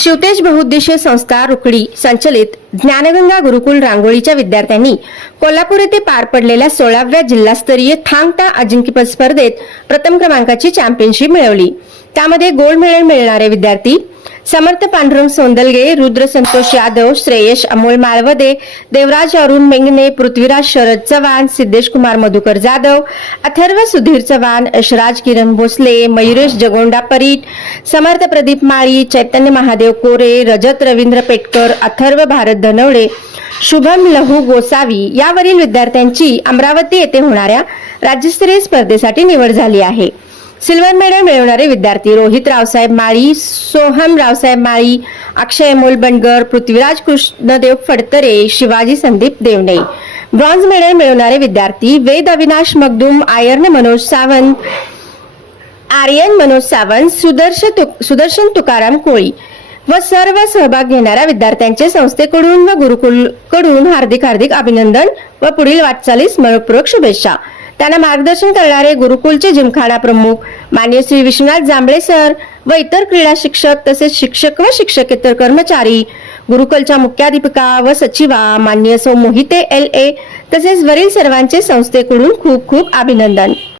शिवतेज बहुउद्देशीय संस्था रुकडी संचलित ज्ञानगंगा गुरुकुल रांगोळीच्या विद्यार्थ्यांनी कोल्हापूर येथे पार पडलेल्या सोळाव्या जिल्हास्तरीय थांगटा अजिंक्यपद स्पर्धेत प्रथम क्रमांकाची चॅम्पियनशिप मिळवली. त्यामध्ये गोल्ड मेडल मिळणारे विद्यार्थी समर्थ पांडुरंग सोंदलगे रुद्र संतोष यादव श्रेयश अमोल माळवदे देवराज अरुण मेंगणे पृथ्वीराज शरद चव्हाण सिद्धेश कुमार मधुकर जाधव अथर्व सुधीर चव्हाण यशराज किरण भोसले मयुरेश जगोंडा परीट समर्थ प्रदीप माळी चैतन्य महादेव कोरे रजत रवींद्र पेटकर अथर्व भारत धनवडे शुभम लहू गोसावी यावरील विद्यार्थ्यांची अमरावती येथे होणाऱ्या राज्यस्तरीय स्पर्धेसाठी निवड झाली आहे. सिल्वर मेडल मिळवणारे विद्यार्थी रोहित रावसाहेब माळी सोहम रावसाहेब माळी अक्षय अमोल बनगर पृथ्वीराज कृष्णदेव फडतरे शिवाजी संदीप देवणे. ब्रॉन्झ मेडल मिळवणारे विद्यार्थी वेद अविनाश मगदूम आयर्न मनोज सावंत आर्यन मनोज सावंत सुदर्श तुक सुदर्शन तुकाराम कोळी व सर्व सहभाग घेणाऱ्या विद्यार्थ्यांचे संस्थेकडून व गुरुकुलकडून हार्दिक हार्दिक अभिनंदन व पुढील वाटचालीस मनपूर्वक शुभेच्छा. त्यांना मार्गदर्शन करणारे गुरुकुलचे जिमखाना प्रमुख मान्य श्री विश्वनाथ जांभळे सर व इतर क्रीडा शिक्षक तसेच शिक्षक व शिक्षकेतर कर्मचारी गुरुकुलच्या मुख्याधिपिका व सचिवा मान्य सौ मोहिते एल ए तसेच वरील सर्वांचे संस्थेकडून खूप खूप अभिनंदन.